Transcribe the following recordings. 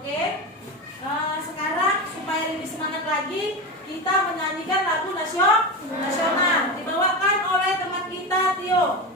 Oke. Sekarang supaya lebih semangat lagi, kita menyanyikan lagu nasional. Dibawakan oleh teman kita Tio.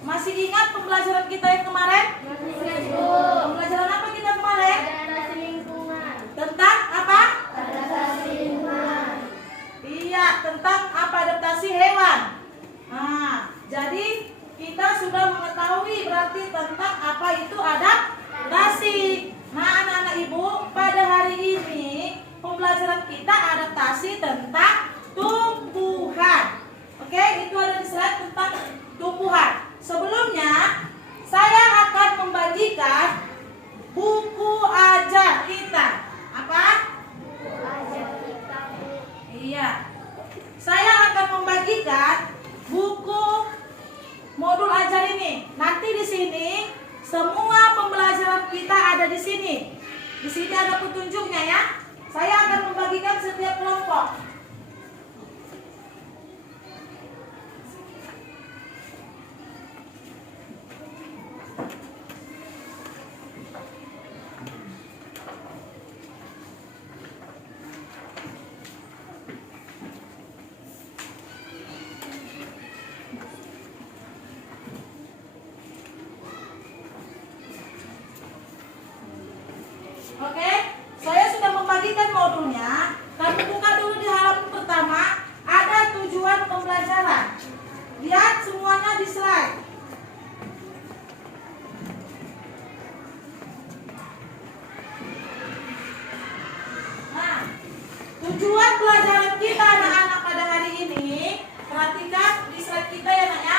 Masih ingat pembelajaran kita yang kemarin? Pembelajaran apa kita kemarin? Adaptasi lingkungan. Tentang apa? Adaptasi lingkungan. Iya, tentang apa adaptasi hewan. Nah, jadi kita sudah mengetahui berarti tentang apa itu adaptasi. Nah, anak-anak ibu, pada hari ini pembelajaran kita adaptasi tentang tumbuhan. Oke, itu ada di slide tentang tumbuhan. Sebelumnya, saya akan membagikan buku ajar kita. Apa? Buku ajar kita. Iya. Saya akan membagikan buku modul ajar ini. Nanti di sini semua pembelajaran kita ada di sini. Di sini ada petunjuknya ya. Saya akan membagikan setiap kelompok. Oke, saya sudah membagikan modulnya. Kami buka dulu di halaman pertama. Ada tujuan pembelajaran. Lihat semuanya di slide. Nah, tujuan pelajaran kita anak-anak pada hari ini, perhatikan di slide kita ya nak ya.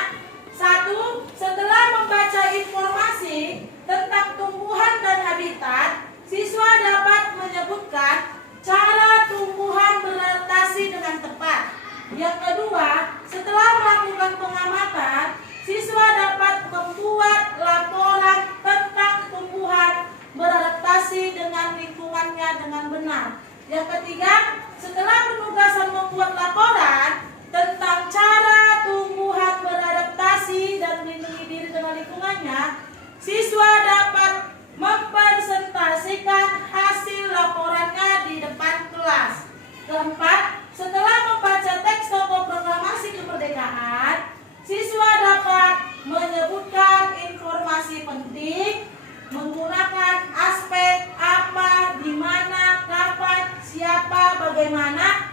1. Setelah membaca informasi tentang tumbuhan dan habitat, siswa dapat menyebutkan cara tumbuhan beradaptasi dengan tepat. Yang kedua, setelah melakukan pengamatan, siswa dapat membuat laporan tentang tumbuhan beradaptasi dengan lingkungannya dengan benar. Yang ketiga, setelah penugasan membuat laporan tentang cara tumbuhan beradaptasi dan melindungi diri dengan lingkungannya, siswa dapat mempresentasikan hasil laporannya di depan kelas. Keempat, setelah membaca teks tokoh proklamasi kemerdekaan, siswa dapat menyebutkan informasi penting menggunakan aspek apa, di mana, kapan, siapa, bagaimana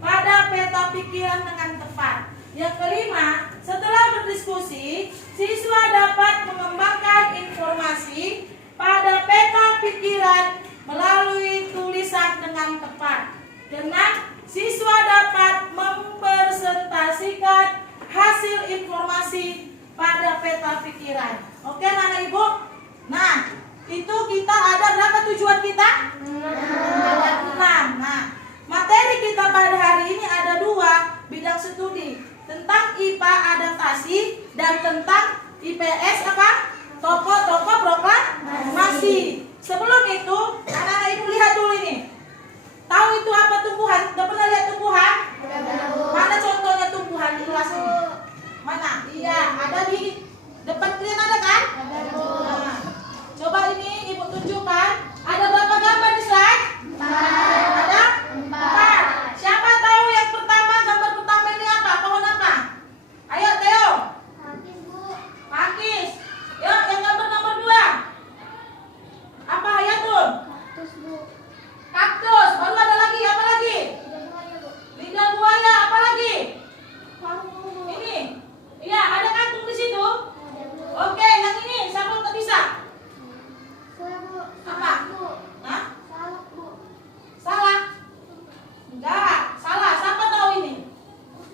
pada peta pikiran dengan tepat. Yang kelima, setelah berdiskusi, siswa dapat mengembangkan informasi pada peta pikiran melalui tulisan dengan tepat. Keenam, siswa dapat mempresentasikan hasil informasi pada peta pikiran. Oke, anak ibu? Nah, itu kita ada berapa tujuan kita? 6. Nah, maka materi kita pada hari ini ada 2 bidang studi, tentang IPA adaptasi dan tentang IPS apa? Tokoh-tokoh proklamasi. Sebelum itu, anak-anak ibu lihat dulu ini. Tahu itu apa tumbuhan? Udah pernah lihat tumbuhan? Mana contohnya tumbuhan di kelas ini? Mana? Iya, ada di depan kalian ada kan? Nah, coba ini ibu tunjukkan. Ada berapa gambar di slide? 4. Ada? 4. Siapa tahu yang pertama, gambar pertama ini apa? Pohon apa? Ayo Theo. Pakis. Yuk, yang gambar nomor 2. Apa ya tuh? Kaktus. Baru ada lagi, apa lagi? Lidah buaya, apa lagi? Ini. Iya, ada kantung di situ. Oke, yang ini siapa tak bisa? Apa? Hah? Salah? Enggak, salah. Siapa tahu ini?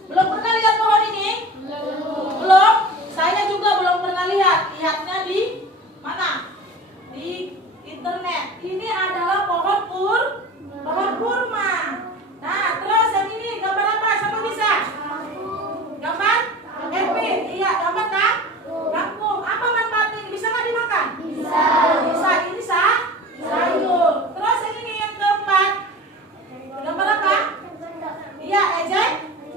Belum pernah lihat pohon ini? Belum? Saya juga belum pernah lihat. Lihatnya di mana? Di internet. Ini adalah pohon kurma. Nah, terus yang ini gambar apa? Siapa bisa? Gambar? Kevin. Iya, gambar kan? Kangkung. Apa manfaatnya ini? Bisa nggak dimakan? Bisa. Bisa. Ini sayur. Terus ini yang keempat. Gambar apa? Iya, ejek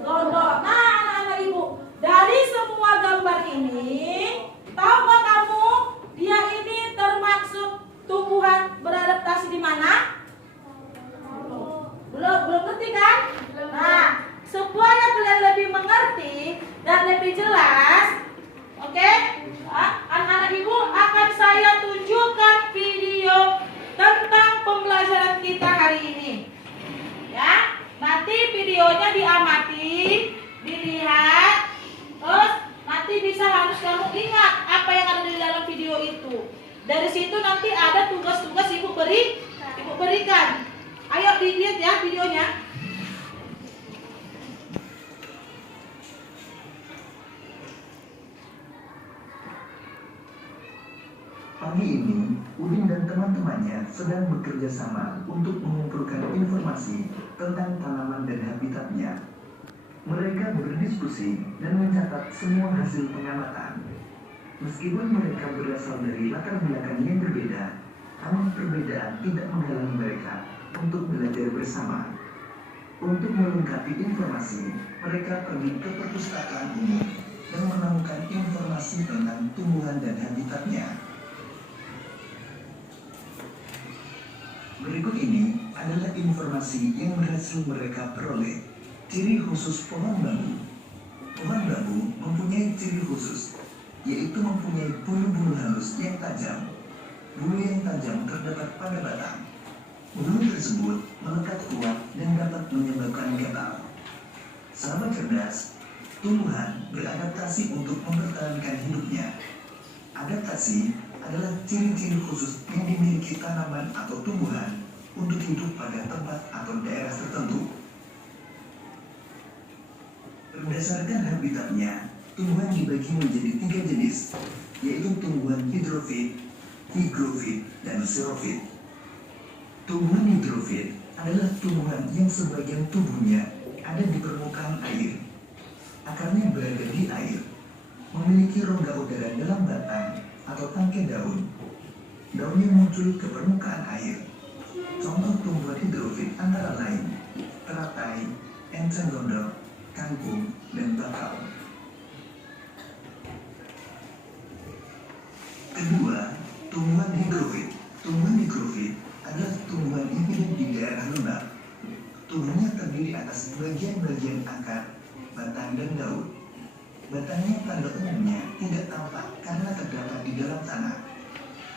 gondok. Nah, anak-anak ibu, dari semua gambar ini, tahukah kamu dia ini termasuk tumbuhan beradaptasi di mana? Belum ngerti kan? Nah, supaya kalian lebih mengerti dan lebih jelas, oke? Anak-anak ibu akan saya tunjukkan video tentang pembelajaran kita hari ini. Ya, nanti videonya diamati, dilihat, terus nanti bisa harus kamu ingat apa yang ada di dalam video itu. Dari situ nanti ada tugas-tugas ibu berikan. Ayo dilihat ya videonya. Pagi ini, Udin dan teman-temannya sedang bekerja sama untuk mengumpulkan informasi tentang tanaman dan habitatnya. Mereka berdiskusi dan mencatat semua hasil pengamatan. Meskipun mereka berasal dari latar belakang yang berbeda, namun perbedaan tidak menghalangi mereka untuk belajar bersama. Untuk melengkapi informasi, mereka pergi ke perpustakaan umum dan menemukan informasi tentang tumbuhan dan habitatnya. Berikut ini adalah informasi yang berhasil mereka peroleh. Ciri khusus pohon bambu. Pohon bambu mempunyai ciri khusus, yaitu mempunyai bulu-bulu halus yang tajam. Bulu yang tajam terdapat pada batang. Bulu tersebut melekat kuat dan dapat menyebabkan gatal. Sahabat cerdas, tumbuhan beradaptasi untuk mempertahankan hidupnya. Adaptasi adalah ciri-ciri khusus yang dimiliki tanaman atau tumbuhan untuk hidup pada tempat atau daerah tertentu. Berdasarkan habitatnya, tumbuhan dibagi menjadi 3 jenis, yaitu tumbuhan hidrofit, higrofit, dan xerofit. Tumbuhan hidrofit adalah tumbuhan yang sebagian tubuhnya ada di permukaan air. Akarnya berada di air, memiliki rongga udara dalam batang atau tangkai daun. Daunnya muncul ke permukaan air. Contoh tumbuhan hidrofit antara lain teratai, enceng gondok, kangkung, dan bakau. Kedua, tumbuhan higrofit. Tumbuhan higrofit adalah tumbuhan yang hidup di daerah lembab. Tubuhnya terdiri atas bagian-bagian akar, batang, dan daun. Batangnya pada umumnya tidak tampak karena terdapat di dalam tanah.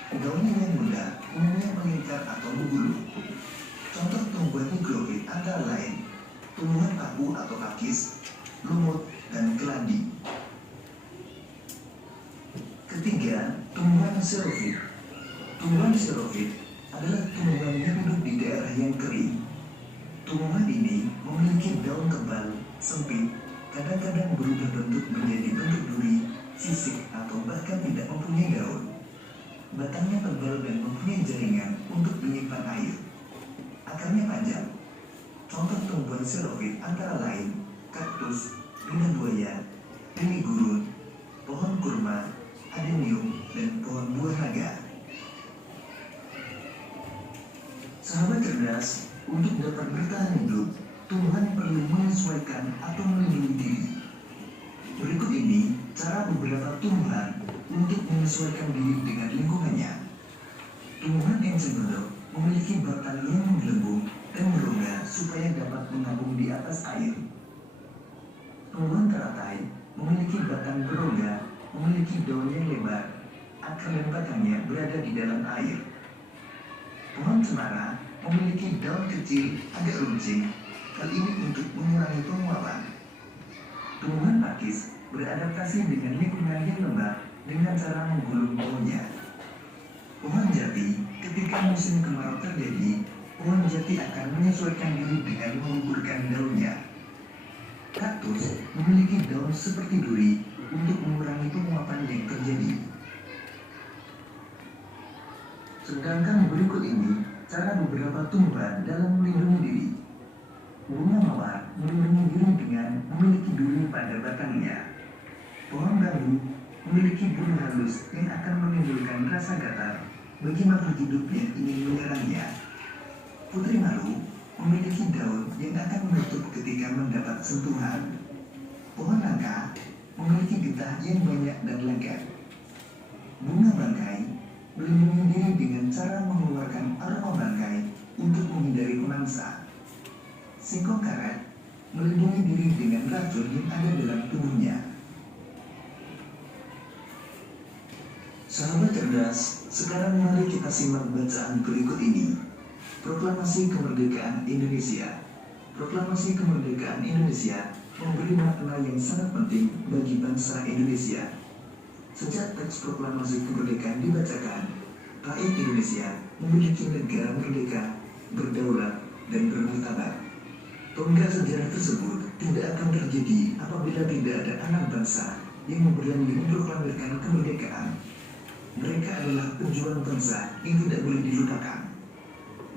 Daunnya yang muda umumnya melingkar atau berbulu. Contoh tumbuhan higrofit antara lain tumbuhan paku atau pakis, lumut, dan keladi. Ketiga, tumbuhan xerofit. Tumbuhan xerofit adalah tumbuhan yang hidup di daerah yang kering. Tumbuhan ini memiliki daun tebal, sempit, kadang-kadang berubah bentuk menjadi bentuk duri, sisik, atau bahkan tidak mempunyai daun. Batangnya tebal dan mempunyai jaringan untuk menyimpan air. Akarnya panjang. Contoh tumbuhan xerophyll antara lain kaktus, lidah buaya, benih gurun, pohon kurma, adenium, dan pohon buah naga. Sahabat cerdas, untuk dapat bertahan hidup, tumbuhan perlu menyesuaikan atau melindungi diri. Berikut ini cara beberapa tumbuhan untuk menyesuaikan diri dengan lingkungannya. Tumbuhan yang cenderung memiliki batang yang menggelembung dan merongga supaya dapat mengapung di atas air. Tumbuhan teratai memiliki batang berongga, memiliki daun yang lebar, akar dan batangnya berada di dalam air. Pohon cemara memiliki daun kecil agak runcing, hal ini untuk mengurangi penguapan. Tumbuhan pakis beradaptasi dengan lingkungan yang lembab dengan cara menggulung daunnya. Pohon jati, ketika musim kemarau terjadi, pohon jati akan menyesuaikan diri dengan menguburkan daunnya. Kaktus memiliki daun seperti duri untuk mengurangi penguapan yang terjadi. Sedangkan berikut ini cara beberapa tumbuhan dalam melindungi diri. Bunga mawar melindungi diri dengan memiliki duri pada batangnya. Pohon bambu memiliki bulu halus yang akan menimbulkan rasa gatal bagi makhluk hidup yang ingin menyerangnya. Putri malu memiliki daun yang akan menutup ketika mendapat sentuhan. Pohon nangka memiliki getah yang banyak dan lengket. Bunga bangkai melindungi diri dengan cara mengeluarkan aroma bangkai untuk menghindari pemangsa. Singkong karet melindungi diri dengan racun yang ada dalam tubuhnya. Sahabat cerdas, sekarang mari kita simak bacaan berikut ini. Proklamasi Kemerdekaan Indonesia. Proklamasi Kemerdekaan Indonesia memberi makna yang sangat penting bagi bangsa Indonesia. Sejak teks proklamasi kemerdekaan dibacakan, rakyat Indonesia memiliki negara merdeka, berdaulat, dan bermartabat. Tonggak sejarah tersebut tidak akan terjadi apabila tidak ada anak bangsa yang berani memproklamirkan kemerdekaan. Mereka adalah pejuang bangsa yang tidak boleh dilupakan.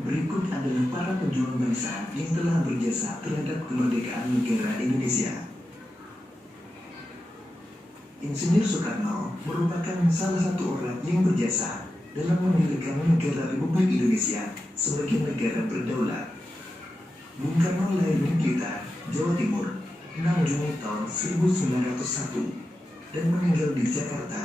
Berikut adalah para pejuang bangsa yang telah berjasa terhadap kemerdekaan negara Indonesia. Insinyur Soekarno merupakan salah satu orang yang berjasa dalam mendirikan negara Republik Indonesia sebagai negara berdaulat. Bung Karno lahir di Blitar, Jawa Timur, 6 Juni tahun 1901 dan meninggal di Jakarta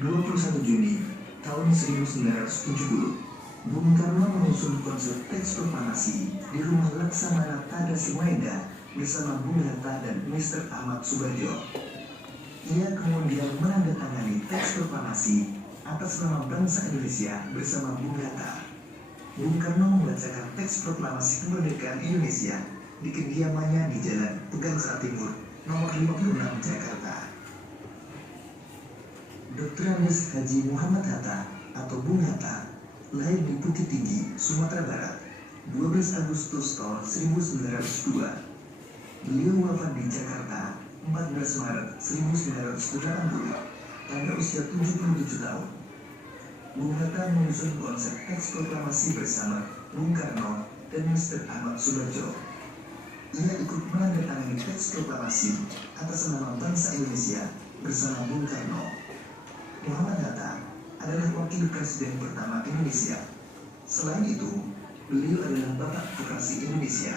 21 Juni tahun 1970. Bung Karno menyusun konsep teks proklamasi di rumah Laksamana Tadasi Maeda bersama Bung Hatta dan Mr. Ahmad Subarjo. Ia kemudian menandatangani teks proklamasi atas nama bangsa Indonesia bersama Bung Hatta. Bung Karno membacakan teks proklamasi kemerdekaan Indonesia di kediamannya di Jalan Pegangsaan Timur, nomor 56 Jakarta. Dr. Andes Haji Muhammad Hatta atau Bung Hatta lahir di Bukit Tinggi, Sumatera Barat, 12 Agustus tahun 1902. Beliau wafat di Jakarta 14 Maret 1980 pada usia 77 tahun. Bung Hatta menyusun konsep teks proklamasi bersama Bung Karno dan Mr. Ahmad Subarjo. Ia ikut menandatangani teks proklamasi atas nama bangsa Indonesia bersama Bung Karno. Muhammad Hatta adalah wakil presiden pertama Indonesia. Selain itu, beliau adalah Bapak Koperasi Indonesia.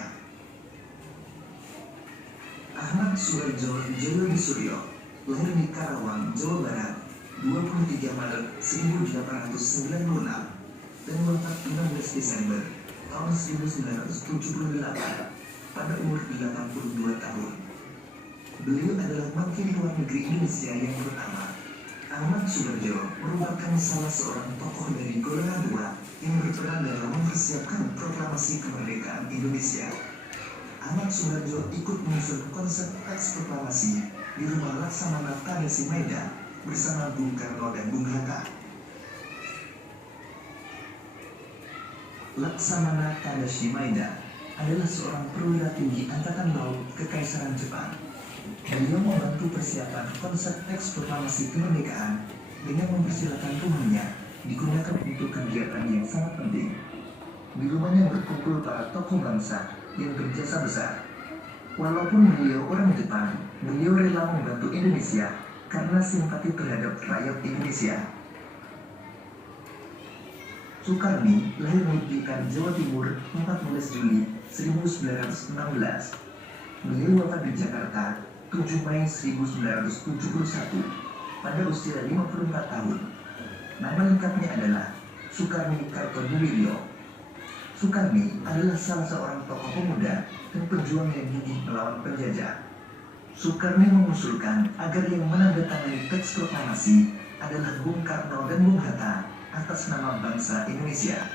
Ahmad Subarjo Djoyo Suryo lahir di Karawang, Jawa Barat, 23 Maret 1896 dan wafat 16 Desember tahun 1978 pada umur 82 tahun. Beliau adalah Menteri Luar Negeri Indonesia yang pertama. Ahmad Subarjo merupakan salah seorang tokoh dari golongan tua yang berperan dalam mempersiapkan proklamasi kemerdekaan Indonesia. Ahmad Subarjo ikut menyusun konsep teks proklamasi di rumah Laksamana Tadasi Maeda bersama Bung Karno dan Bung Hatta. Laksamana Tadasi Maeda adalah seorang perwira tinggi Angkatan Laut Kekaisaran Jepang. Beliau membantu persiapan konsep teks proklamasi kemerdekaan dengan mempersilakan rumahnya digunakan untuk kegiatan yang sangat penting. Di rumahnya berkumpul para tokoh bangsa yang berjasa besar. Walaupun beliau orang Jepang, beliau rela membantu Indonesia karena simpati terhadap rakyat Indonesia. Sukarni lahir di Blitar, Jawa Timur, 14 Juli 1916. Beliau wafat di Jakarta, 7 Mei 1971, pada usia 54 tahun. Nama lengkapnya adalah Sukarni Kartodiryo. Sukarni adalah salah seorang tokoh pemuda dan pejuang yang gigih melawan penjajah. Sukarni mengusulkan agar yang menandatangani teks proklamasi adalah Bung Karno dan Bung Hatta atas nama bangsa Indonesia.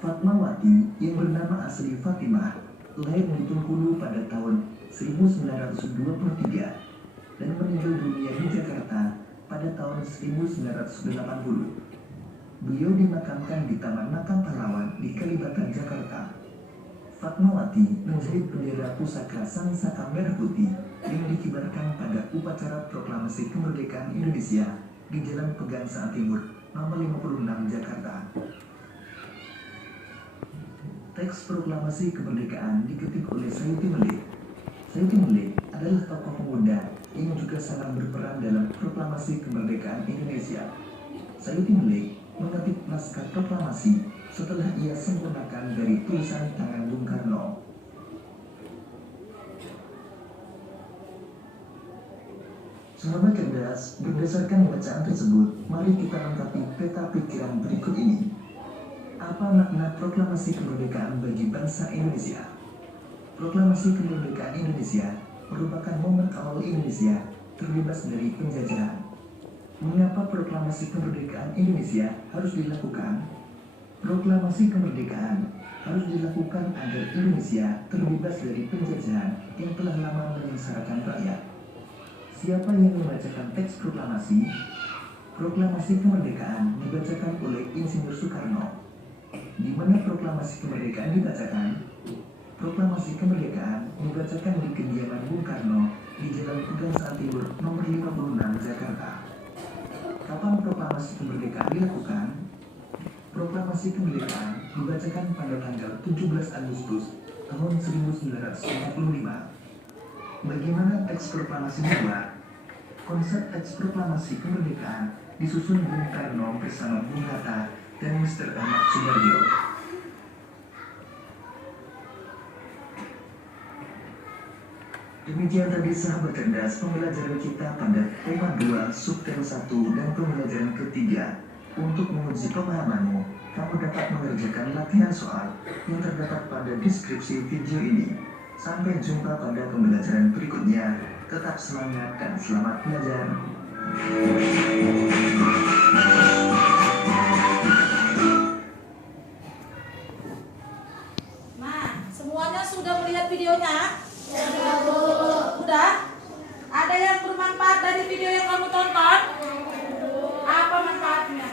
Fatmawati yang bernama asli Fatimah lahir di Bengkulu pada tahun 1923 dan meninggal dunia di Jakarta pada tahun 1980. Beliau dimakamkan di Taman Makam Pahlawan di Kalibata, Jakarta. Fatmawati menjadi bendera pusaka Sang Saka Merah Putih yang dikibarkan pada upacara proklamasi kemerdekaan Indonesia di Jalan Pegangsaan Timur, nomor 56, Jakarta. Teks proklamasi kemerdekaan diketik oleh Sayuti Melik. Sayuti Melik adalah tokoh pemuda yang juga sangat berperan dalam proklamasi kemerdekaan Indonesia. Sayuti Melik mengetik naskah proklamasi setelah ia sempurnakan dari tulisan tangan Bung Karno. Sahabat cerdas, berdasarkan bacaan tersebut, mari kita lengkapi peta pikiran berikut ini. Apa makna proklamasi kemerdekaan bagi bangsa Indonesia? Proklamasi kemerdekaan Indonesia merupakan momen awal Indonesia terbebas dari penjajahan. Mengapa proklamasi kemerdekaan Indonesia harus dilakukan? Proklamasi kemerdekaan harus dilakukan agar Indonesia terbebas dari penjajahan yang telah lama menyengsarakan rakyat. Siapa yang membacakan teks proklamasi? Proklamasi kemerdekaan dibacakan oleh Insinyur Soekarno. Di mana proklamasi kemerdekaan dibacakan? Proklamasi kemerdekaan dibacakan di kediaman Bung Karno di Jalan Pegangsaan Timur, nomor 56, Jakarta. Kapan proklamasi kemerdekaan dilakukan? Proklamasi kemerdekaan dibacakan pada tanggal 17 Agustus tahun 1945. Bagaimana teks proklamasi dibuat? Konsep teks proklamasi kemerdekaan disusun Bung Karno bersama Bung Hatta dan Mr. Ahmad Subarjo. Demikian tadi sahabat cerdas pembelajaran kita pada tema 2, subtema 1 dan pembelajaran ketiga. Untuk menguji pemahamanmu, kamu dapat mengerjakan latihan soal yang terdapat pada deskripsi video ini. Sampai jumpa pada pembelajaran berikutnya. Tetap semangat dan selamat belajar. Nah, semuanya sudah melihat videonya? Sudah, Bu. Udah? Ada yang bermanfaat dari video yang kamu tonton? Apa manfaatnya?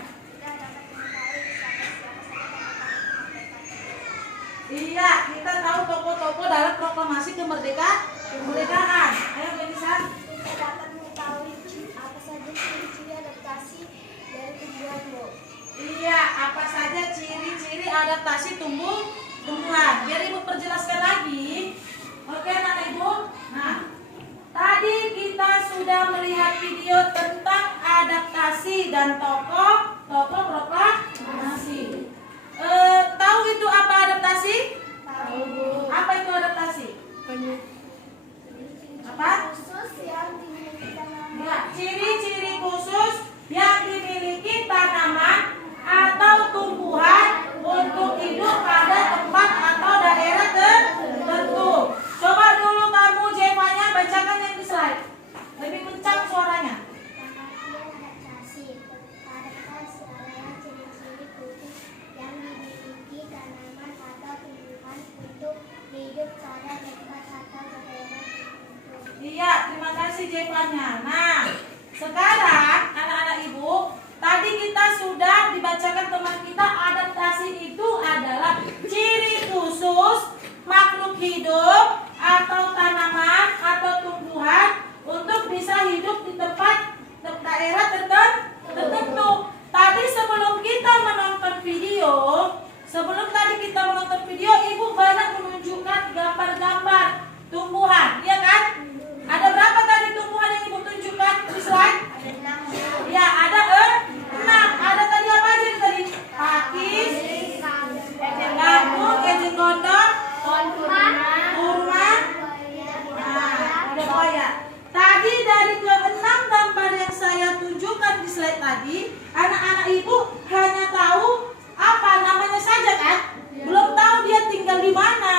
Iya, kita tahu tokoh-tokoh dalam proklamasi kemerdekaan. Ayo, Benisan. Kita dapat mengetahui apa saja ciri-ciri adaptasi dari tumbuhan. Iya, apa saja ciri-ciri adaptasi tumbuhan. Biar Ibu perjelaskan lagi. Oke, anak Ibu. Nah, tadi kita sudah melihat video tentang adaptasi dan tokoh proklamasi. Tahu itu apa adaptasi? Tahu, Bu. Apa itu adaptasi? Apa? Khusus yang dimiliki tanaman. Ya, ciri-ciri khusus yang dimiliki tanaman atau tumbuhan untuk hidup pada tempat atau daerah tertentu. Coba dulu kamu Jevanya bacakan yang di slide. Lebih kencang suaranya. Pengertian adaptasi. Adaptasi adalah ciri-ciri khusus yang dimiliki tanaman atau tumbuhan untuk hidup pada tempat atau daerah tertentu. Iya, terima kasih Jevanya. Nah, sekarang anak-anak Ibu, tadi kita sudah dibacakan teman kita adaptasi itu adalah ciri khusus makhluk hidup atau tanaman atau tumbuhan untuk bisa hidup di tempat daerah tertentu. Tadi sebelum kita menonton video, Ibu ibu hanya tahu apa namanya saja kan? Belum tahu dia tinggal di mana,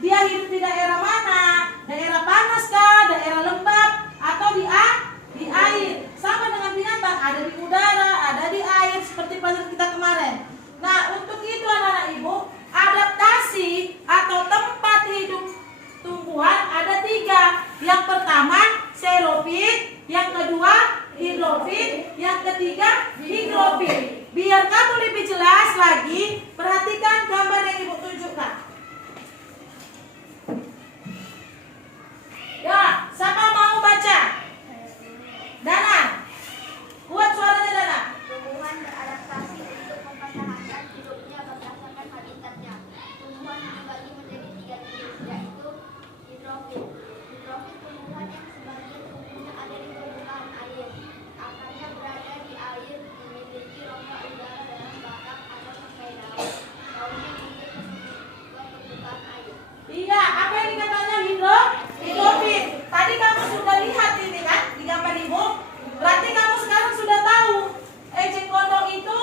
dia hidup di daerah mana, daerah panas kah, daerah lembab, atau di air. Sama dengan binatang, ada di udara, ada di air, seperti pelajaran kita kemarin. Nah, untuk itu anak-anak ibu, adaptasi atau tempat hidup tumbuhan ada 3. Yang pertama xerofit, yang kedua hidrofit, yang ketiga higrofit. Biar kamu lebih jelas lagi, perhatikan gambar yang ibu tunjukkan. Ya, siapa mau baca? Dana, buat suaranya Dana. Tumbuhan beradaptasi untuk mempertahankan hidupnya berdasarkan habitatnya. Tumbuhan dibagi menjadi 3 jenis, yaitu hidrofit. Hidrofit tumbuhan yang sebagian umumnya ada di permukaan air. Akarnya berada di air, memiliki rongga udara dalam batang atau tangkai daun. Daunnya menjadi ke permukaan air. Iya, apa yang dikatanya hidrofit? Tadi kamu sudah lihat ini kan di gambar ibu. Berarti kamu sekarang sudah tahu ejek gondok itu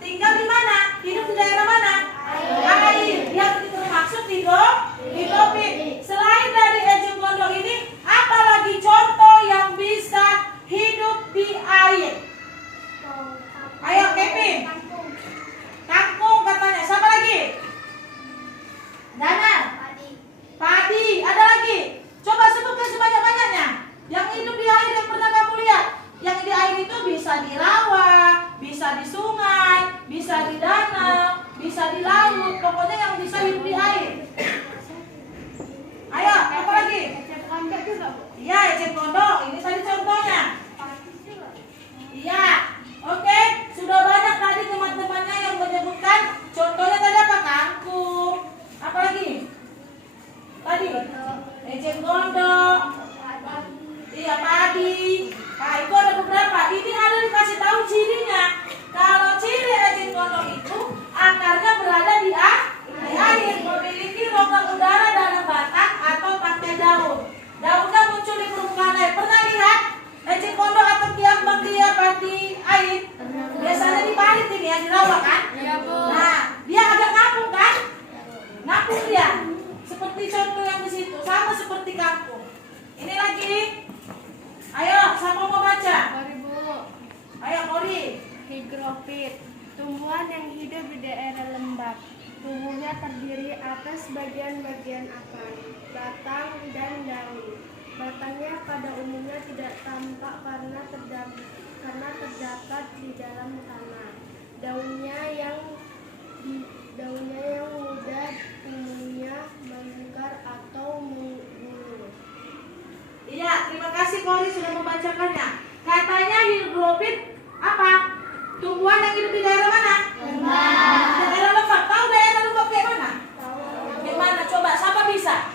tinggal di mana? Hidup di daerah mana? Air. Yang termaksud hidrofit. Selain dari ejek gondok ini, apa lagi contoh yang bisa hidup di air? Ayo Kevin. Kangkung, Kangkung katanya. Siapa lagi? Dana. Padi. Ada lagi? Coba sebutkan sebanyak-banyaknya. Yang hidup di air yang pernah kamu lihat. Yang di air itu bisa di rawa, bisa di sungai, bisa di danau, bisa di laut. Pokoknya yang bisa hidup di air. Ayo, apa lagi? Iya, eceng gondok. Ini tadi contohnya. Iya. Oke, sudah banyak tadi teman-temannya yang menyebutkan. Contohnya tadi apa? Kangkung. Apa lagi? Tadi eceng gondok. Iya, padi. Nah, itu ada beberapa. Ini ada dikasih tahu cirinya. Kalau ciri eceng gondok itu akarnya berada di air, memiliki rongga udara dalam batang atau tangkai daun. Daunnya muncul di permukaan air. Pernah lihat eceng gondok atau kiambang dia di air? Biasanya di parit ini ya, di rawa kan? Nah, dia agak ngapung kan? Ngapung dia. Seperti contoh yang di situ, sama seperti kangkung. Ini lagi. Ayo, siapa mau baca? Ayo, Kori. Higrofit, tumbuhan yang hidup di daerah lembab. Tubuhnya terdiri atas bagian-bagian akar, batang, dan daun. Batangnya pada umumnya tidak tampak karena terdapat di dalam tanah. Daunnya yang mudah umumnya melingkar atau mengulur. Iya, terima kasih Kori sudah membacakannya. Katanya higrofit apa? Tumbuhan yang hidup di daerah mana? Lembab. Daerah lembab. Tahu daerah lembab kayak mana? Gimana? Coba, siapa bisa?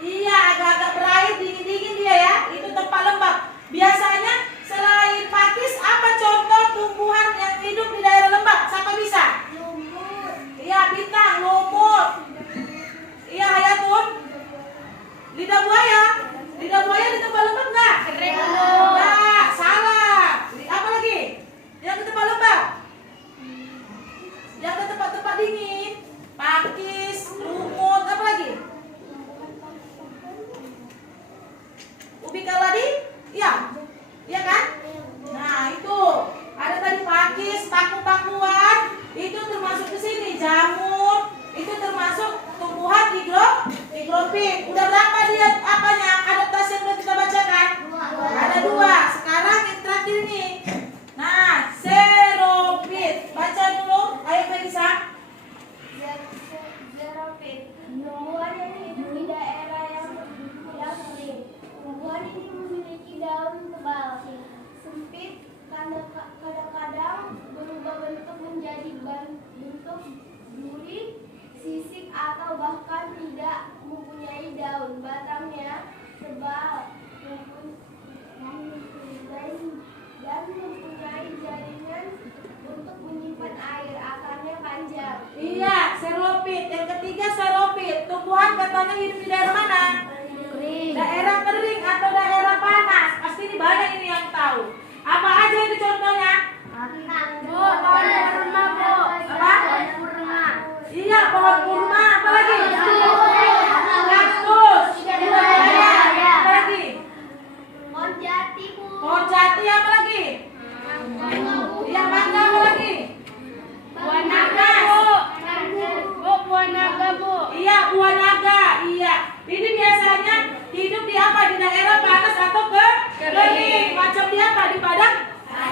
Iya, agak-agak berair, dingin-dingin dia ya. Itu tempat lembab. Biasanya selain pakis, apa contoh tumbuhan yang hidup di daerah lembab? Siapa bisa? Iya, bintang, lumut. Iya, hayatun. Lidah buaya. Lidah buaya di tempat lembab nggak? Nggak, salah. Apa lagi? Yang di tempat lembab? Yang di tempat-tempat dingin. Pakis, lumut, apa lagi? Ubi kaladi? Iya. Iya kan? Nah, itu. Ada tadi pakis, paku-pakuan. Itu termasuk ke sini. Jamur. Itu termasuk tumbuhan higrofit. Udah berapa dia apanya? Adaptasi yang udah kita bacakan? Ada 2. Sekarang yang terakhir nih. Nah, xerofit. Baca dulu. Ayo Melisa. Xerofit, tumbuhan yang hidup di daerah yang kering. Tumbuhan ini memiliki daun tebal, sempit, kadang-kadang berubah bentuk menjadi bentuk duri, sisik, atau bahkan tidak mempunyai daun. Batangnya tebal dan mempunyai jaringan untuk menyimpan air. Akarnya panjang. Iya, xerofit. Yang ketiga xerofit. Tumbuhan katanya hidup di daerah mana? Kering. Daerah kering atau daerah panas. Pasti ini banyak ini yang tahu. Apa aja itu contohnya?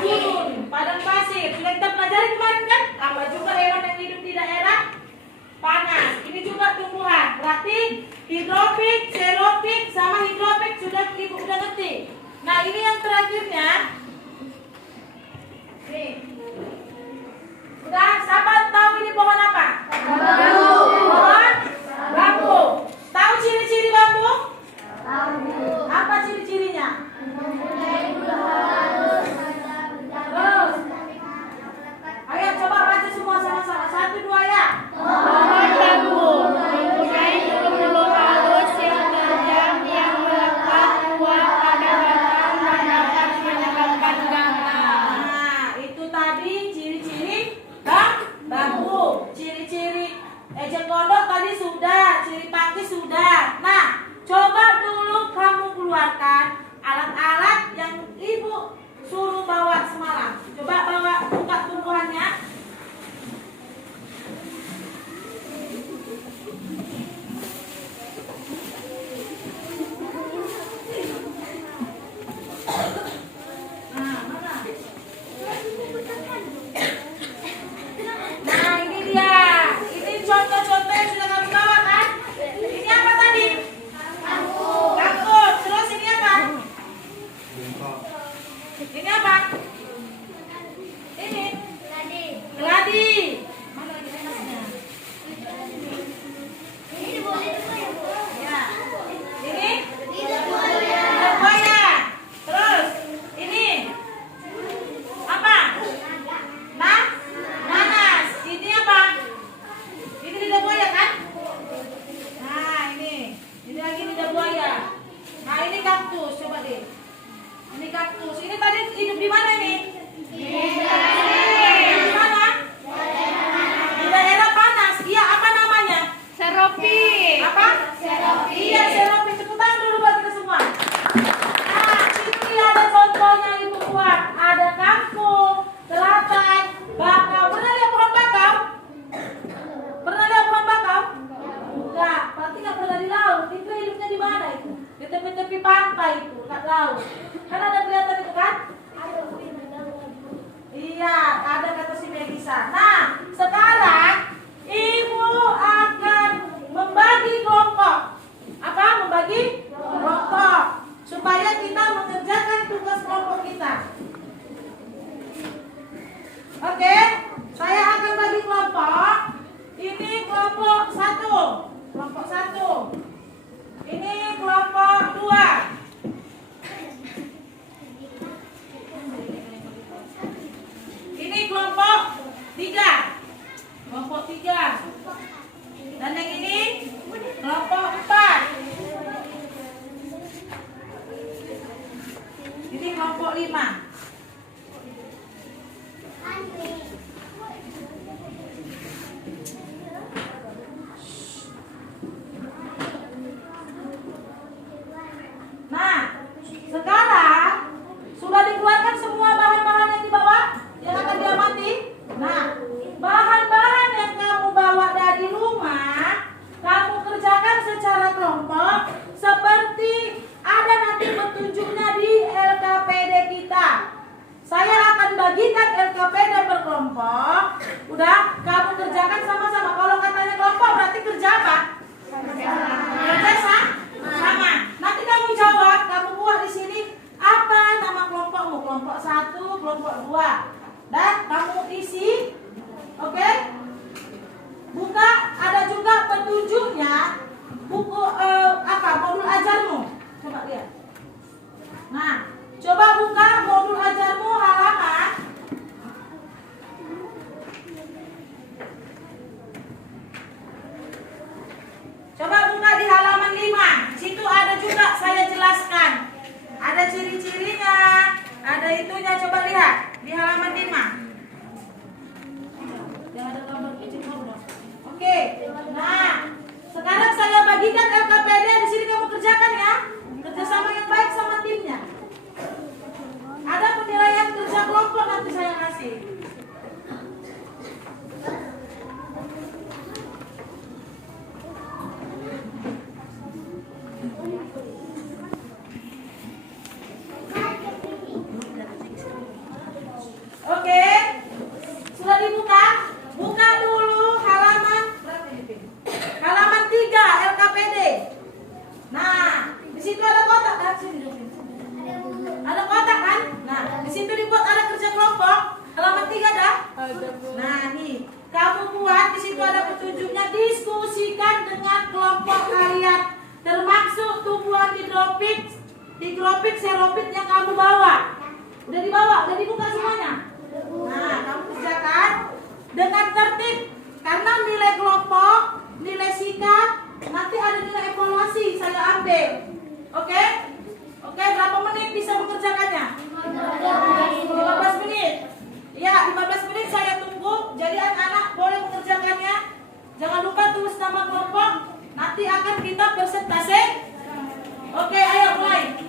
gurun, padang pasir. Sudah kita pelajari kemarin kan? Apa juga hewan yang hidup di daerah panas. Ini juga tumbuhan. Berarti hidrofik, xerofik, sama hidrofik sudah ibu udah ngerti. Nah ini yang terakhirnya. Nih. Udah, siapa tahu ini pohon apa? Pohon bambu. Tahu ciri-ciri bambu? Apa ciri-cirinya? Terus. Ayo coba baca semua sama-sama. 1, 2 ya. Pohon bambu mempunyai bulu halus yang tajam yang melekat kuat pada batang dan dapat menyebabkan gangguan. Nah, itu tadi ciri-ciri bambu. Ciri-ciri ejek gondok tadi sudah, ciri pakis sudah. Nah, coba dulu kamu keluarkan alat-alat yang ibu suruh bawa semalam. Coba bawa, buka tumbuhannya. Nah, mana? Nah, ini dia. Ini contoh-contoh yang sudah kamu bawa kan? Ini apa tadi? Kangkung. Terus ini apa? Ini apa? Ini keladi. Mana lagi penasnya? Ya. Ini lidah buaya. Terus ini apa? Nanas. Ini apa? Ini lidah buaya kan? Nah ini lagi lidah buaya. Nah ini kaktus, coba deh. Ini kaktus. Ini tadi hidup di mana ini? Di mana? Di daerah panas. Iya, apa namanya? Xerofik. Apa? Iya, xerofik. Tepuk tangan dulu buat kita semua. Nah, itu dia ada contohnya ibu buat. Ada kangkung, telapak, bakau. Pernah lihat pohon bakau? Pernah lihat pohon bakau? Enggak, berarti nggak pernah di laut. Itu hidupnya di mana itu? Di tepi-tepi pantai itu, dekat laut. Kan ada kelihatan itu kan? Iya, ada kata si Melisa. Nah, sekarang ibu akan membagi kelompok. Apa? Membagi kelompok supaya kita mengerjakan tugas kelompok kita. Oke, saya akan bagi kelompok. Ini kelompok 1. Kelompok 1. Ini kelompok 2. Ini kelompok 3. Kelompok 3. Dan yang ini kelompok 4. Ini kelompok 5. Nah, sekarang sudah dikeluarkan semua bahan-bahan yang dibawa yang akan diamati. Nah, bahan-bahan yang kamu bawa dari rumah, kamu kerjakan secara kelompok seperti ada nanti petunjuknya di LKPD kita. Saya akan bagikan LKPD berkelompok. Udah, kamu kerjakan sama-sama. Kalau katanya kelompok berarti kerja apa? Kerja sama. Nanti kamu jawab, kamu buat di sini apa nama kelompokmu? Kelompok 1, kelompok 2. Dan kamu isi. Oke? Buka, ada juga petunjuknya buku modul ajarmu. Coba lihat. Nah, coba buka modul ajarmu halaman. Coba buka di halaman 5. Di situ ada juga saya jelaskan. Ada ciri-cirinya, ada itunya, coba lihat di halaman 5. Jangan ada gambar kecil dong. Oke. Nah, sekarang saya bagikan LKPD di sini, kamu kerjakan ya. Kerjasama yang baik sama timnya. Ada penilaian kerja kelompok nanti saya kasih. Tigrofit, serofit yang kamu bawa. Udah dibawa, udah dibuka semuanya. Nah, kamu kerjakan dengan tertib. Karena nilai kelompok, nilai sikap, nanti ada nilai evaluasi saya ambil. Oke? Oke, berapa menit bisa mengerjakannya? 15 menit. Ya, 15 menit saya tunggu. Jadi anak-anak boleh mengerjakannya. Jangan lupa tulis nama kelompok. Nanti akan kita persentase. Oke, ayo mulai.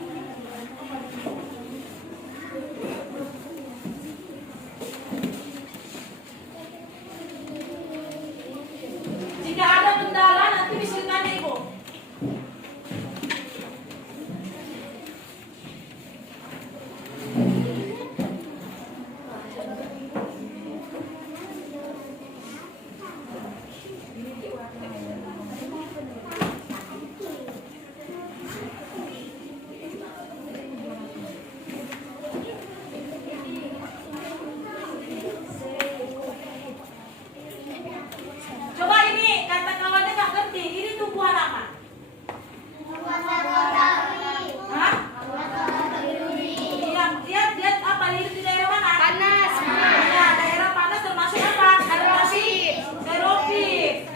Jika ada kendala nanti bisa ditanya Ibu. Coba ini kata kawannya nggak ngerti. Ini tumbuhan apa? Hah? Iya, dia apa? Hidup di daerah mana? Panas. Iya, daerah panas termasuk apa? Adaptasi serofit.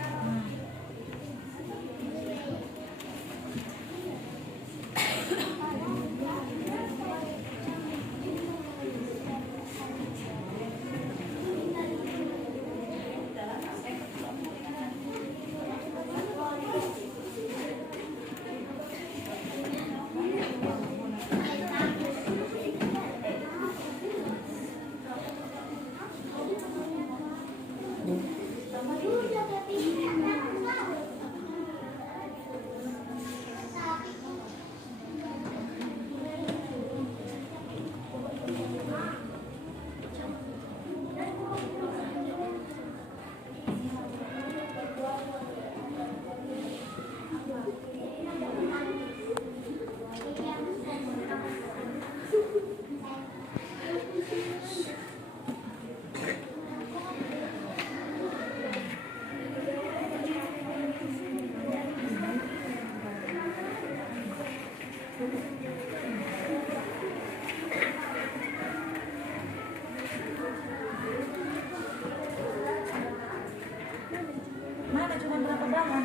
Mana cuma berapa bahan?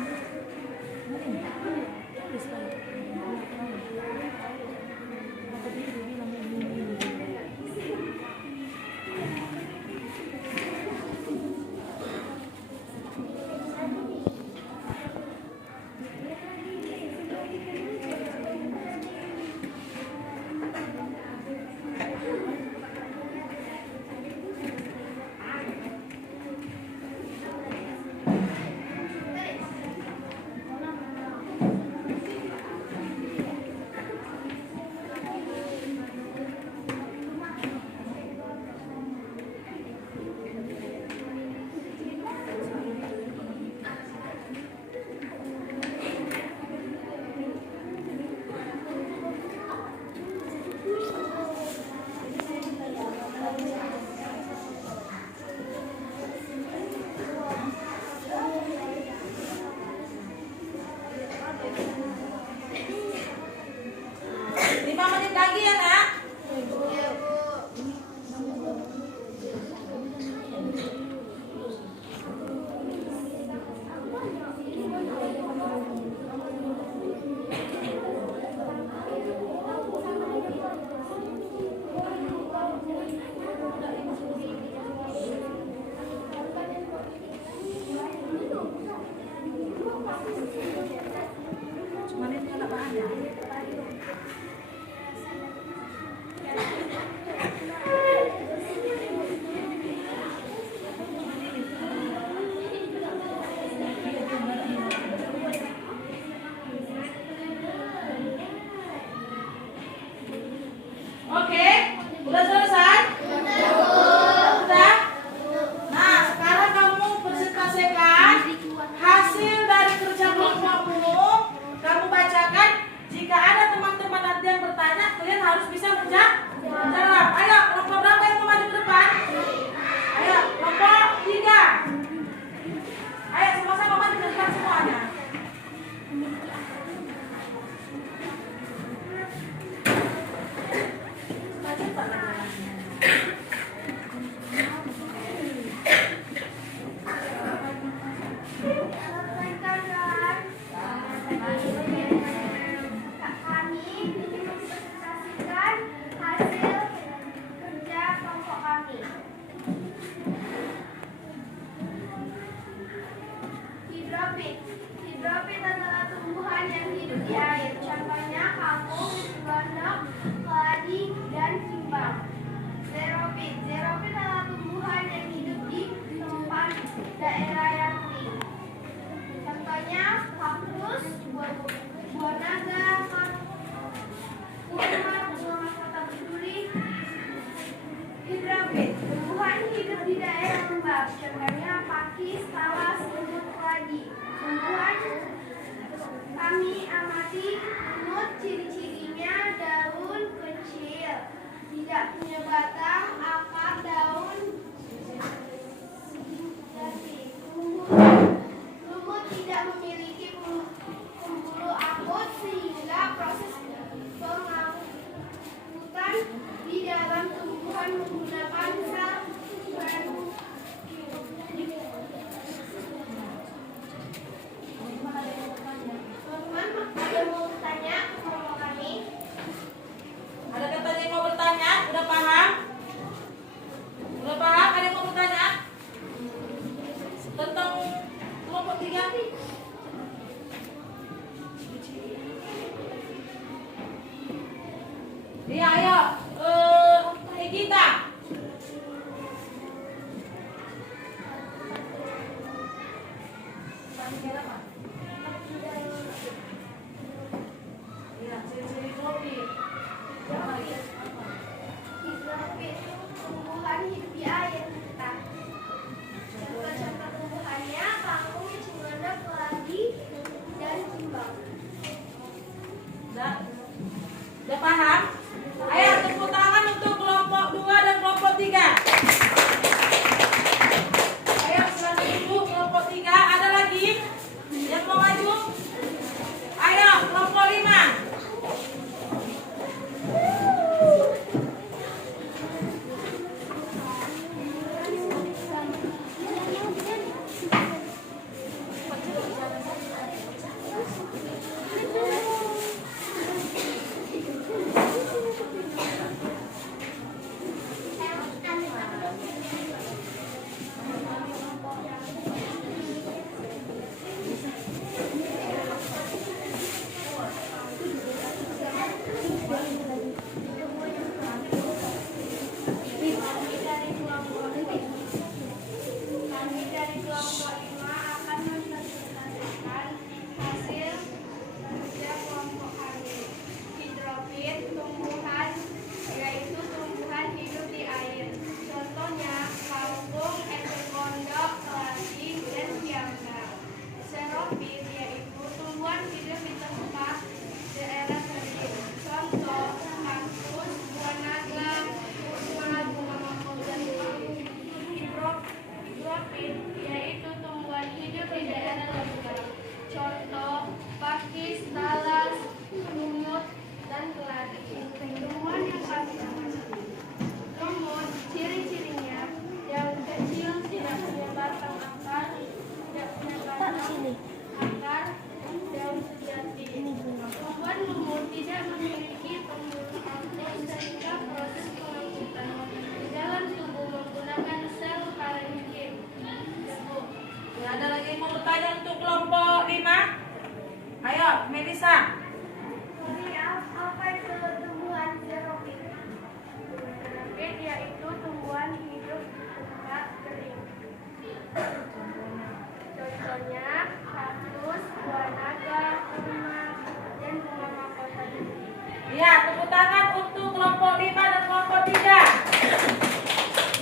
Ciri-cirinya daun kecil, tidak punya batang, akar, daun jati. Lumut tidak memiliki pembuluh akut sehingga proses pengangkutan di dalam tumbuhan menggunakan sel parenkim. Teman-teman, ada mau bertanya ke kelompok kami? Ada katanya yang mau bertanya? Udah paham? Udah paham? Ada yang mau bertanya? Tentang kelompok 3? Iya, ayo. Kita. Iya, ciri-ciri tropis. Hidrofit, tumbuhan hidup di air. Contoh-contoh tumbuhannya kangkung, cemara, keladi, dan cimbang. Udah paham? Ayo tepuk tangan untuk kelompok 2 dan kelompok 3. Ayo silakan dulu kelompok 3. Ada lagi yang mau maju? Ayo kelompok 5. Kami dari kelompok 5 akan mempresentasikan hasil kerja kelompok kami. Hidrofit, tumbuhan, yaitu tumbuhan hidup di air. Contohnya kangkung, ekor gondok, keladi, dan biangka. Xerofit, yaitu tumbuhan hidup di tempat daerah kering. Contoh kaktus, buah naga, bunga mahkota. Hidrofit, yaitu tumbuhan hidup di daerah lembab. Contoh pakis, talas, lumut, dan keladi. Tumbuhan yang kami amati. Lumut, ciri-cirinya daun kecil, tidak punya batang akar, tidak punya batang akar, daun sejati. Tumbuhan lumut tidak memiliki pembuluh akut sehingga proses pengangkutan di dalam tubuh menggunakan sel parenkim. Ya, ada lagi yang mau bertanya untuk kelompok 5? Ayo, Melisa. Apa itu tumbuhan xerofit? Xerofit yaitu tumbuhan hidup di tempat kering. Contohnya kaktus, buah naga, kurma, dan bunga mahkota. Ya, tepuk tangan untuk kelompok 5 dan kelompok 3.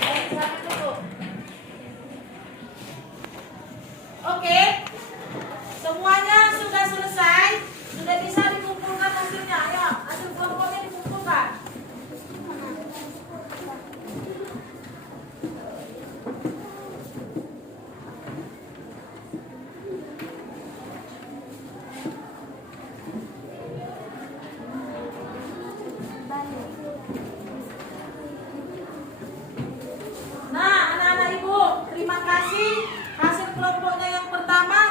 Ayo, silakan duduk. Oke. Semuanya sudah selesai. Sudah bisa dikumpulkan hasilnya. Ayo, hasil kelompoknya dikumpulkan. Nah, anak-anak ibu, terima kasih. Hasil kelompoknya yang pertama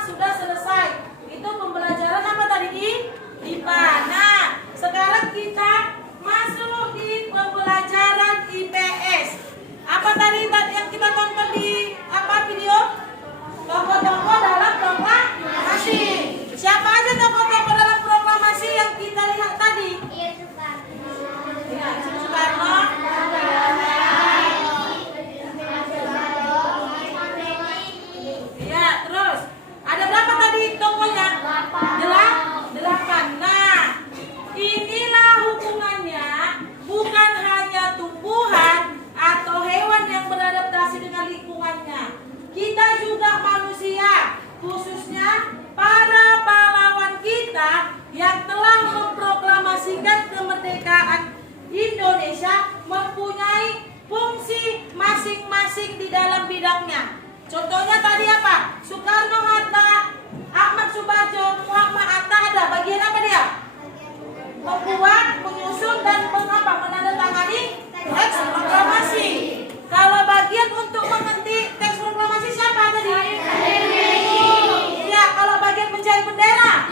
bidangnya. Contohnya tadi apa? Soekarno Hatta, Ahmad Subarjo, Muhammad Hatta ada bagian apa dia? Membuat, menyusun dan menandatangani teks proklamasi. Kalau bagian untuk mengerti teks proklamasi siapa tadi? Iya, kalau bagian mencari bendera?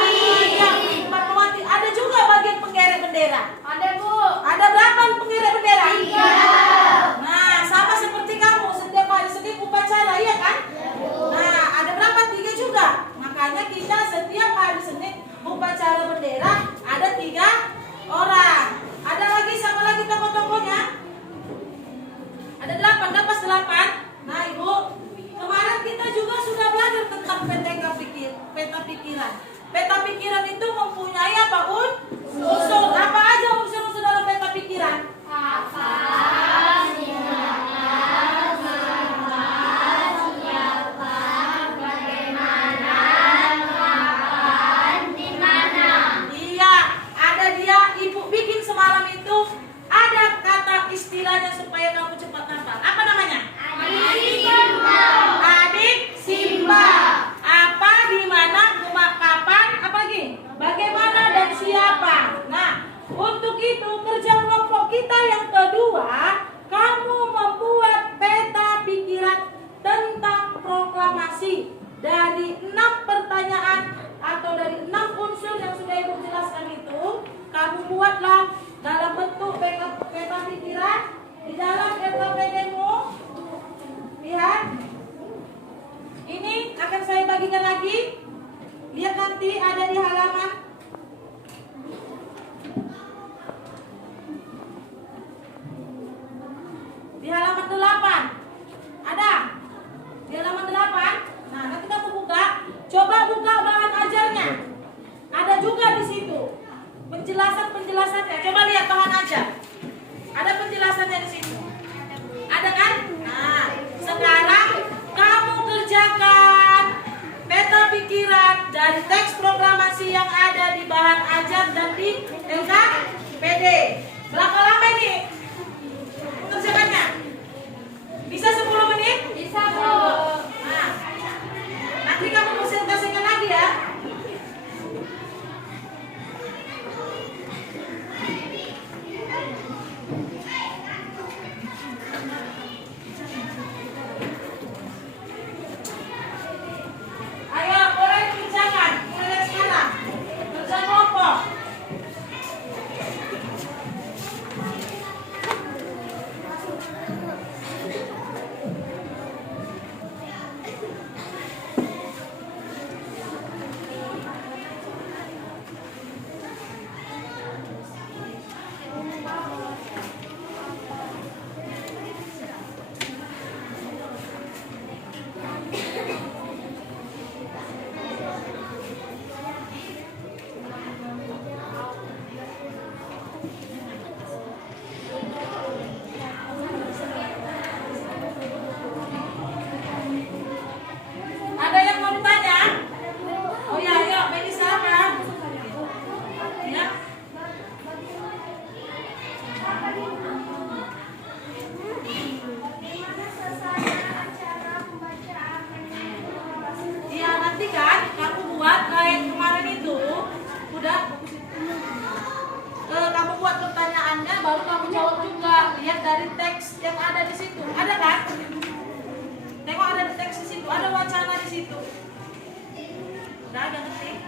Iya, Fatmawati. Ada juga bagian penggerek bendera. Ada Bu. Ada berapa penggerek bendera? 3. Nah, sama seperti kamu setiap upacara, iya kan? Nah, ada berapa? 3 juga. Makanya kita setiap hari Senin upacara bendera ada 3 orang. Ada lagi, sama lagi tokoh-tokohnya? Ada 8, dapat 8. Nah, Ibu, kemarin kita juga sudah belajar tentang peta pikiran. Peta pikiran itu mempunyai apa, unsur. Apa aja unsur-unsur dalam peta pikiran? Iya, ada dia Ibu bikin semalam itu. Ada kata istilahnya supaya kamu cepat hafal. Apa namanya? Adik Simba. Apa, di mana, kapan, apa lagi? Bagaimana dan siapa. Nah, untuk itu kerja kelompok kita yang kedua, kamu membuat peta pikiran tentang proklamasi dari 6 pertanyaan atau dari 6 unsur yang sudah Ibu jelaskan itu. Kamu buatlah dalam bentuk peta pikiran di dalam RKPD-mu. Lihat, ini akan saya bagikan lagi. Lihat nanti ada di halaman. Di halaman 8. Ada? Di halaman 8. Nah, nanti kamu buka. Coba buka bahan ajarnya. Ada juga di situ. Penjelasannya. Coba lihat bahan ajar. Ada penjelasannya di situ. Ada kan? Nah, sekarang kamu kerjakan peta pikiran dari teks proklamasi yang ada di bahan ajar dan di LKPD. Berapa lama ini mengerjakannya? Bisa 10 menit? Bisa Bu. Nah, nanti kamu presentasikan lagi ya. Ayo, mulai kerjakan. Mulai sekarang. Kerja kelompok. Ada yang mau ditanya? Oh ya, ayo, Beni silakan. Ya. Iya, nanti kan kamu buat kayak kemarin itu. Udah. Kamu buat pertanyaannya, baru kamu jawab juga. Lihat dari teks yang ada di situ. Ada kan? Tengok ada teks di situ, ada wacana di situ. Udah ada ngetik.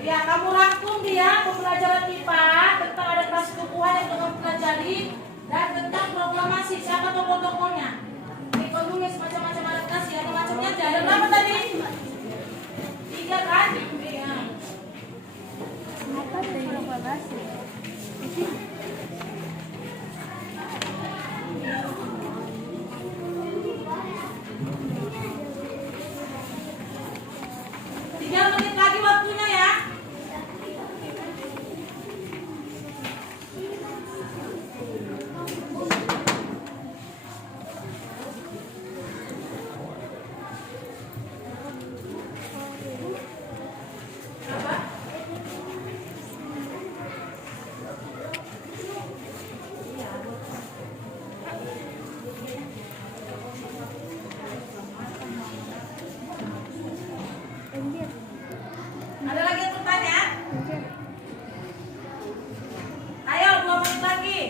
Ya, kamu rangkum dia pembelajaran IPA tentang adaptasi tumbuhan yang kamu pelajari dan tentang proklamasi. Siapa tokoh-tokohnya? Ini penulis macam-macam adaptasi. Ada macamnya aja. Ada berapa tadi? 3 kan? Iya. Apa dari proklamasi? Tiga menit lagi waktunya ya. Ada lagi yang bertanya? Ayo 2 menit lagi.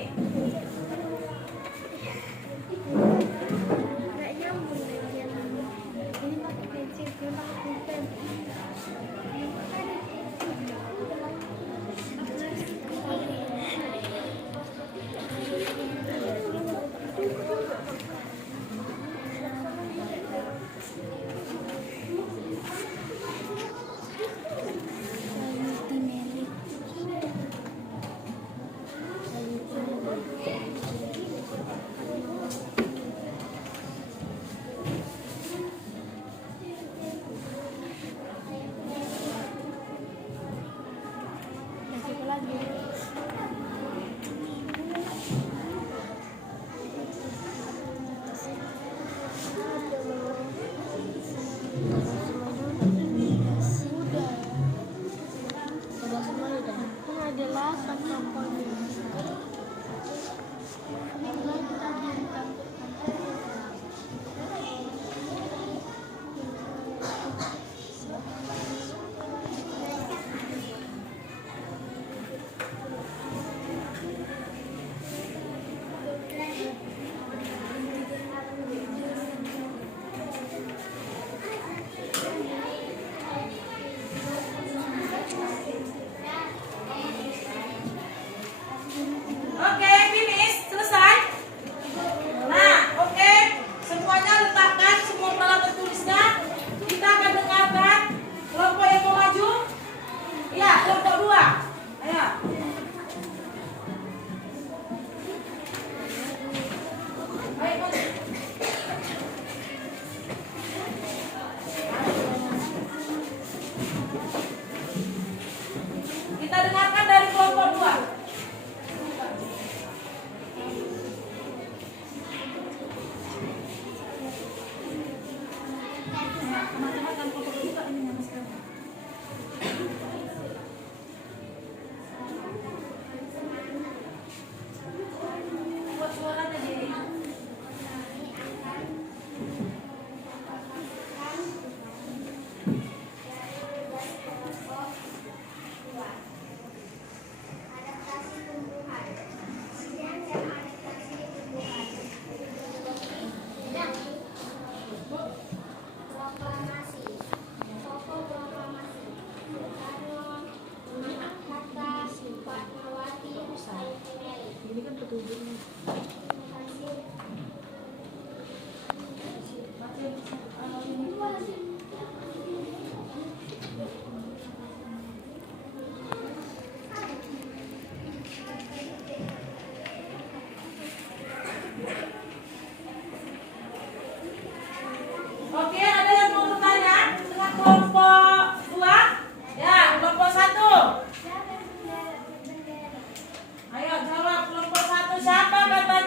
Nggak nyambung bagian ini. Ini pakai pensil, ini pakai pulpen. Masih lagi. Adalah sampah-sampahnya. Oke, finish, selesai. Nah, oke, semuanya letakkan semua peralatan tulisnya. Kita akan dengarkan kelompok yang mau maju. Iya, kelompok 2. Ayo. Baik, maju. Kita dengarkan dari kelompok 2. Buat suaranya jadi. Adaptasi tumbuhan. Dan adaptasi tumbuhan. Proklamasi. Tokoh proklamasi. Soekarno, Hatta, Fatmawati, Saifullah. Ini kan petunjuknya. Oke, ada yang mau bertanya dengan kelompok 2? Ya, kelompok 1. Ayo jawab kelompok 1, siapa kata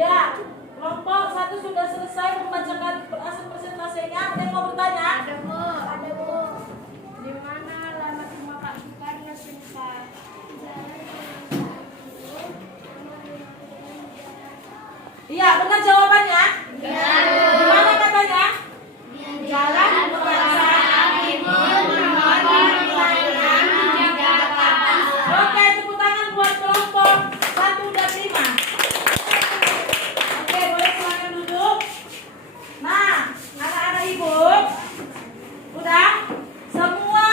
Iya, kelompok 1 sudah selesai membacakan hasil presentasinya. Ada yang mau bertanya? Ada Bu. Di mana alamat rumah Kak Soekarno Sinta? Iya, benar jawabannya? Iya. Di mana katanya? Jalan Kebangsaan Timur nomor 56 Jakarta. Oke, tepuk tangan buat kelompok 1 dan 5. Oke, boleh silakan duduk. Nah, anak-anak ibu, udah semua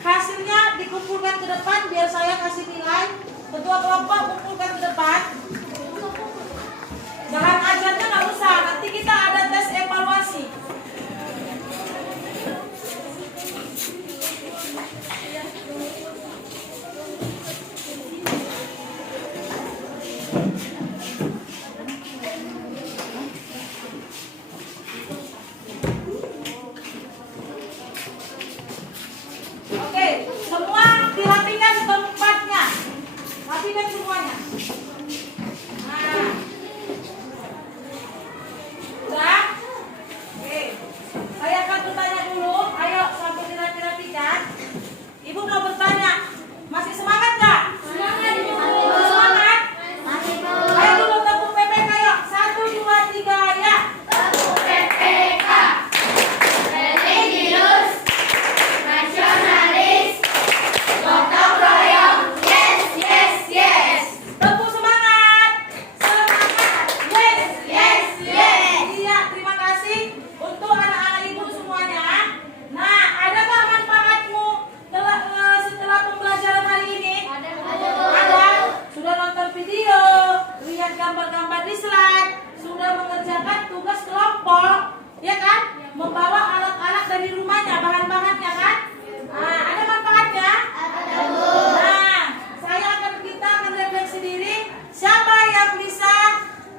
hasilnya dikumpulkan ke depan biar saya kasih nilai. Ketua kelompok kumpulkan ke depan. Bahan ajarnya nggak usah, nanti kita ada tes evaluasi. Oke, semua dirapikan tempatnya. Rapikan semuanya. Nah. Udah? Oke. Saya akan bertanya dulu. Ayo sambil dirapi-rapikan. Ibu mau bertanya. Masih semangat nggak? Semangat, Ibu. Semangat? Masih, Bu. Ayo dulu tepuk PPK yuk. 1, 2, 3 ya. Tepuk PPK. Religius, nasionalis, gotong royong. Yes, yes, yes. Tepuk semangat. Semangat. Yes, yes, yes. Iya, terima kasih untuk anak-anak ibu semuanya. Nah, ada nggak manfaatmu setelah pembelajaran hari ini? Ada. Sudah nonton video, lihat gambar-gambar di slide, sudah mengerjakan tugas kelompok, ya kan? Membawa alat-alat dari rumahnya, bahan-bahannya kan? Nah, ada manfaatnya? Nah, kita akan refleksi diri. Siapa yang bisa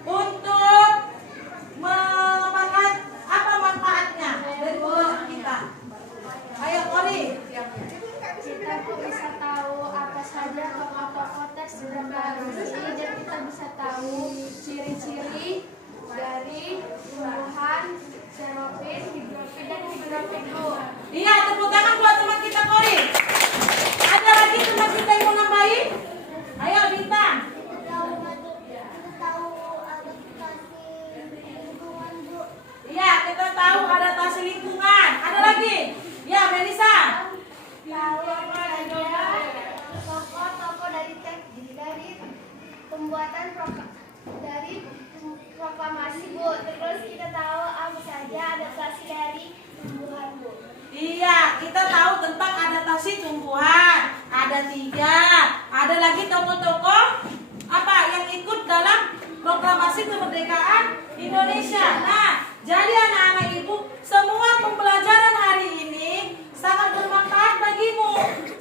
untuk mengembangkan apa manfaatnya dari pembelajaran kita? Ayo, Ori. Kita kok bisa tahu apa saja tokoh-tokoh teks di dalam ini, dan kita bisa tahu ciri-ciri dari tumbuhan xeropin, higrofit, dan higrofit. Iya, tepuk tangan buat teman kita, Kori. Ada lagi teman kita yang mau nambahin? Ayo, Bintang. Iya, kita tahu adaptasi lingkungan. Ada lagi? Ya, Melisa. Tokoh-tokoh dari teks dari pembuatan dari proklamasi, Bu. Terus kita tahu apa saja adaptasi dari tumbuhan, Bu. Iya, kita tahu tentang adaptasi tumbuhan. Ada 3. Ada lagi tokoh-tokoh apa yang ikut dalam proklamasi kemerdekaan Indonesia. Nah, jadi anak-anak ibu, semua pembelajaran hari ini sangat bermanfaat bagimu.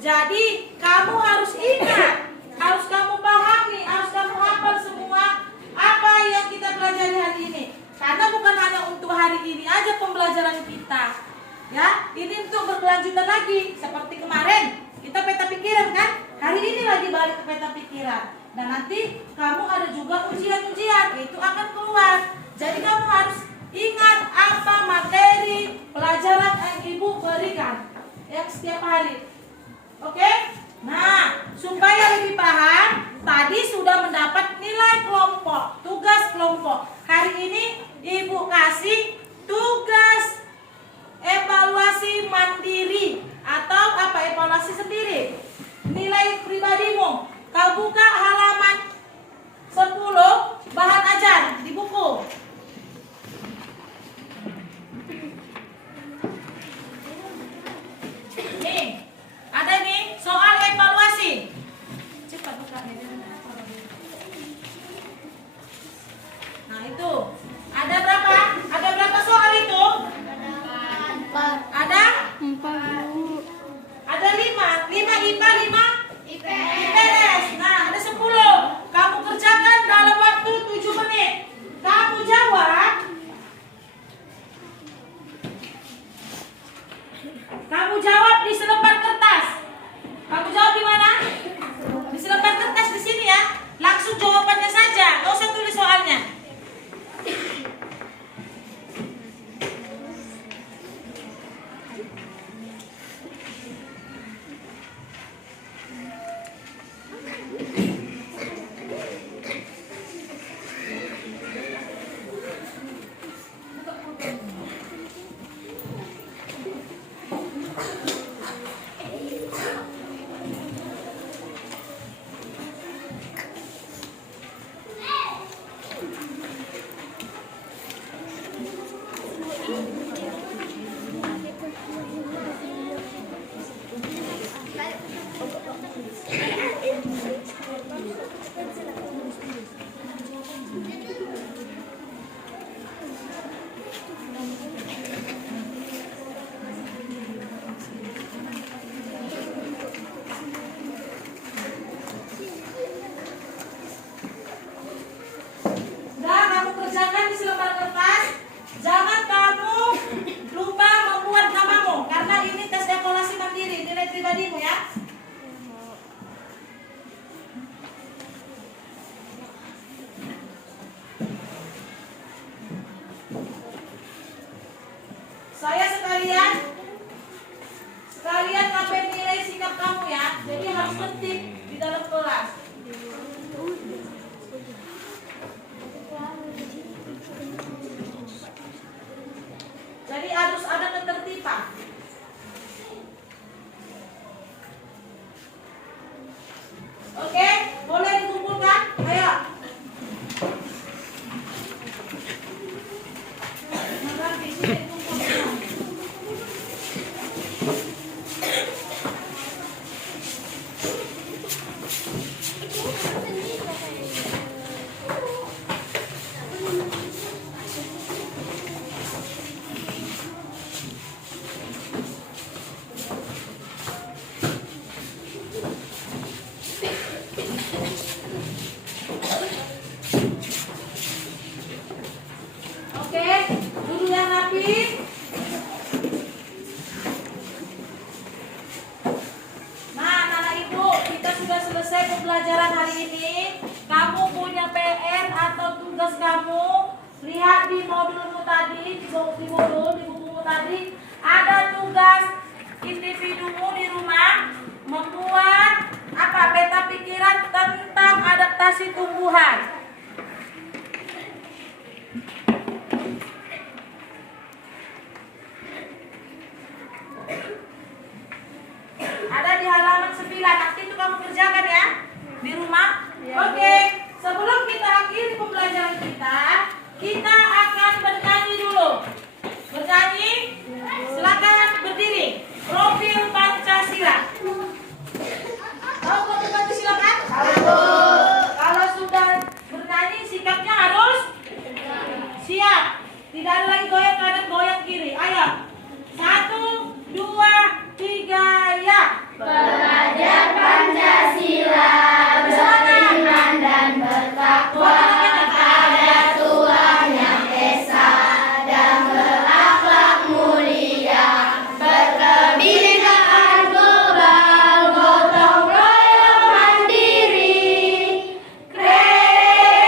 Jadi kamu harus ingat, harus kamu pahami, harus kamu hafal semua apa yang kita pelajari hari ini. Karena bukan hanya untuk hari ini aja pembelajaran kita. Ya, ini untuk berkelanjutan lagi. Seperti kemarin kita peta pikiran kan? Hari ini lagi balik ke peta pikiran. Dan nanti kamu ada juga ujian-ujian, itu akan keluar. Jadi kamu harus ingat apa materi pelajaran yang ibu berikan yang setiap hari. Oke? Nah, supaya lebih paham, tadi sudah mendapat nilai kelompok, tugas kelompok. Hari ini ibu kasih tugas evaluasi mandiri atau tugas kamu lihat di modulmu tadi, di bukumu tadi ada tugas individumu di rumah membuat peta pikiran tentang adaptasi tumbuhan. Ada di halaman 9. Nanti itu kamu kerjakan ya di rumah. Oke. Sebelum kita akhiri pembelajaran kita akan bernyanyi dulu. Bernyanyi, silakan berdiri. Profil Pancasila. Tahu profil Pancasila kan? Kalau sudah bernyanyi, sikapnya harus siap. Tidak ada lagi goyang kanan, goyang kiri. Ayo. 1, 2, 3, ya. Belajar Pancasila, beriman dan bertakwa kepada Tuhan Yang Esa dan berakhlak mulia, berkebinekaan global, gotong royong mandiri, kreatif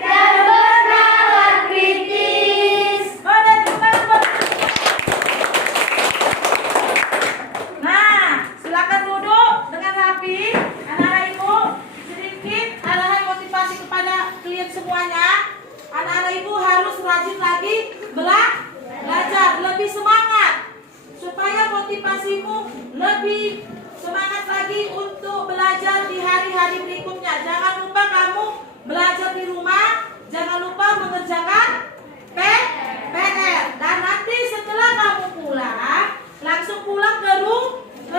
dan bernalar kritis. Boleh tepuk tangan. Nah, silakan duduk dengan rapi. Anak-anak ibu, sedikit anak-anak motivasi kepada klien semuanya. Anak-anak ibu harus rajin lagi belajar, lebih semangat supaya motivasimu lebih semangat lagi untuk belajar di hari-hari berikutnya. Jangan lupa kamu belajar di rumah, jangan lupa mengerjakan PR. Dan nanti setelah kamu pulang, langsung pulang ke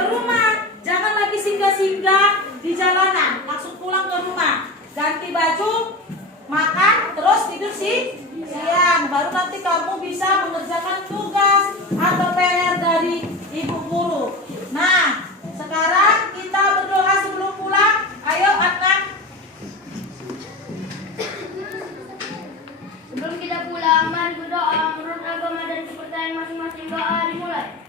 rumah. Jangan lagi singgah-singgah di jalanan. Langsung pulang ke rumah. Ganti baju, makan, terus tidur siang. Baru nanti kamu bisa mengerjakan tugas atau PR dari ibu guru. Nah, sekarang kita berdoa sebelum pulang. Ayo, anak. Sebelum kita pulang, mari berdoa menurut agama dan kepercayaan masing-masing. Doa dimulai.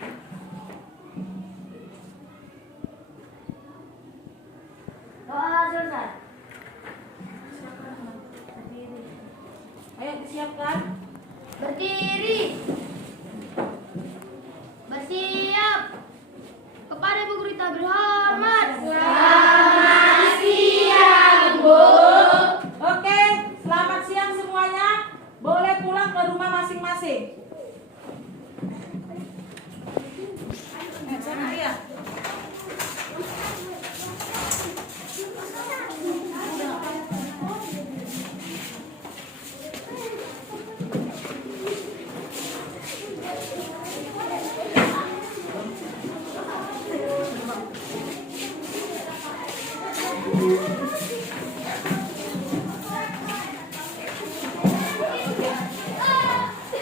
Doa selesai. Ayo disiapkan. Berdiri.